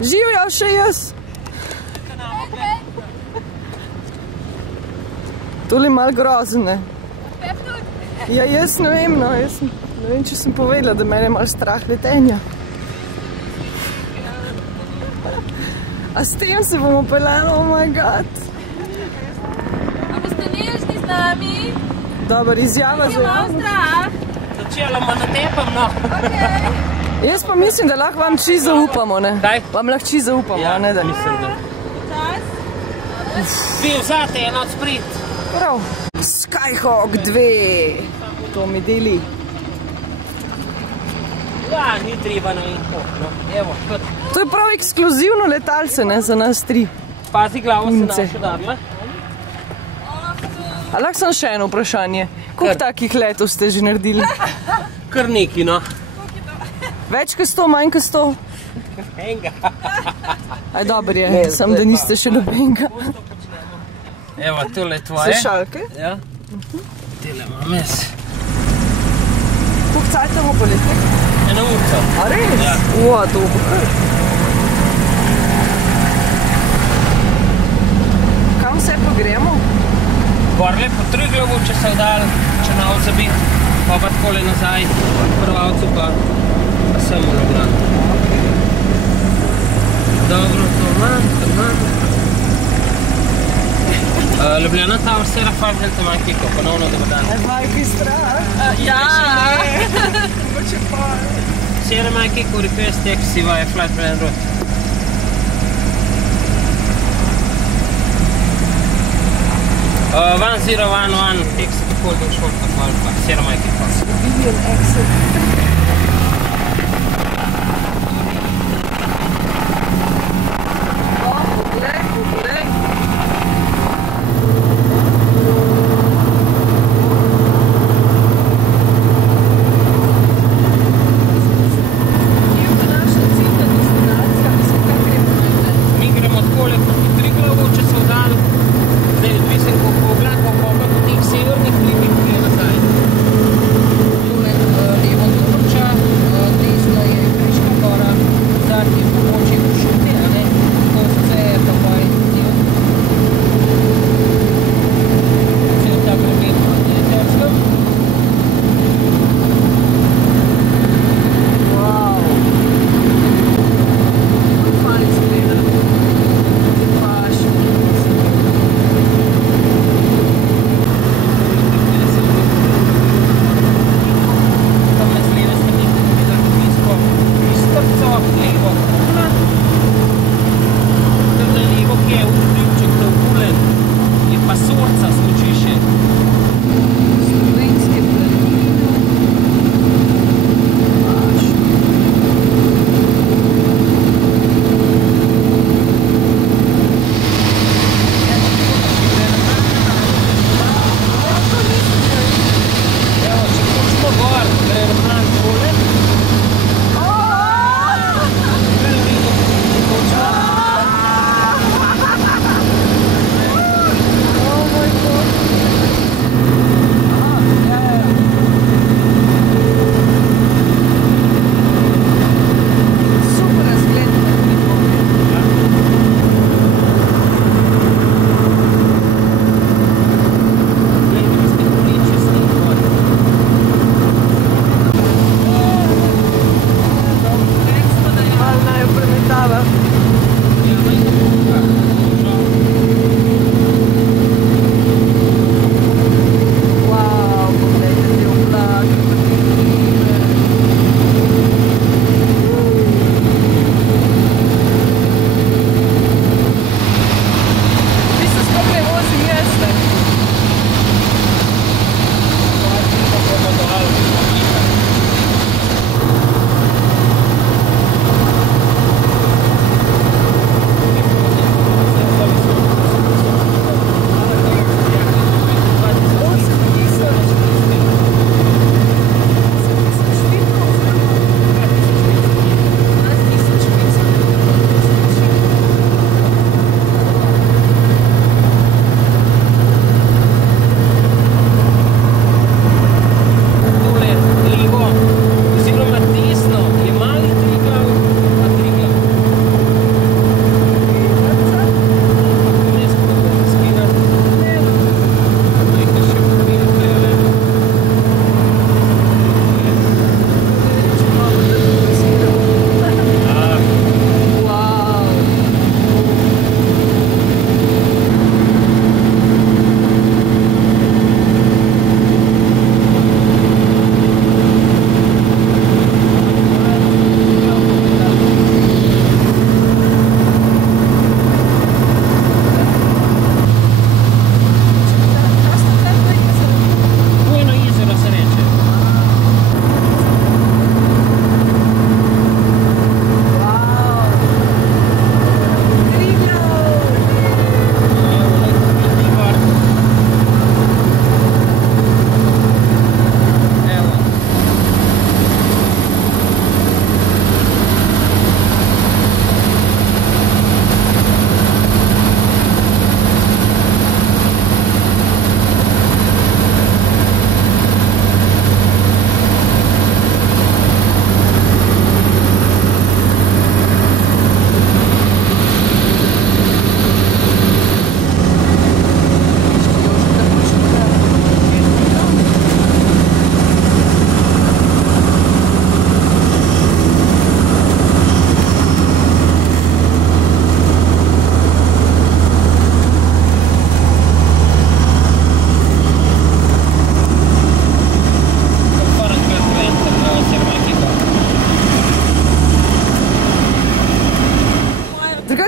Živijo še jaz. Tole je malo grozne. Ja, jaz ne vem, no, ne vem, če sem povedala, da mene je malo strah letenja. A s tem se bomo peljali, oh my god. A boste nežni z nami? Dobar, izjava za Malo strah. Začelamo na tepam, no. Jaz pa mislim, da lahko vam či zaupamo, ne? Kaj? Vam lahko či zaupamo, Ja, ne da? mislim, da. Vi vzate eno od sprit. Prav. Skyhawk 2. To mi deli. Ja, ni treba, ne vem koliko, no. Evo, kot. To je prav ekskluzivno letalce, ne, za nas tri. Pazi, glavo se Punce. naša darla. A lahko sem še eno vprašanje? Koliko takih letov ste že naredili? Kar neki, no. Več kot 100, manj kot 100? Enga. Aj, dober je, sem da niste še nobenega. Evo, tole je tvoje. Sešalke? Ja. Tele imam jaz. Koliko cajta bomo poleteli? Eno urco. A res? Ja. Ua, to bo kar. Kam vse pa gremo? Gorle po Triglavu, če se vdal, če na odzabit, pa takole nazaj, prvalcu pa sem v Ljubljano. Dobro, to imam. Ljubljana Tower, Sera Farnhel, to manj kiko, ponovno dober dan. Majki strah. Ja. Mogoče pa. Sera manj kiko, request taxi via flight plan route. One zero one one, taxi to Holding Short of Alpha, Sera manj kiko. Civilian exit.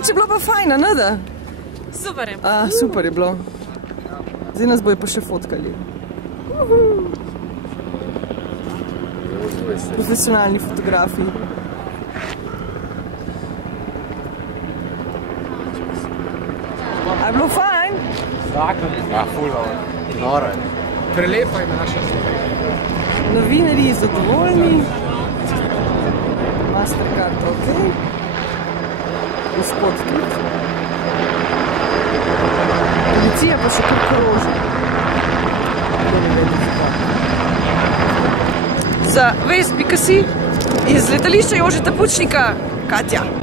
Drugače je bilo pa fajn, ne da? Super je. Super je bilo. Zdaj nas bojo pa še fotkali. Profesionalni fotografi. A je bilo fajn? Ja, ful, noro je. Prelepa je naša Slovenija. Novinarji zadovoljni. Mastercard, ok. Gospod tudi. Policija pa še kar kroži. Za vest.si iz letališča Jožeta Pučnika, Katja.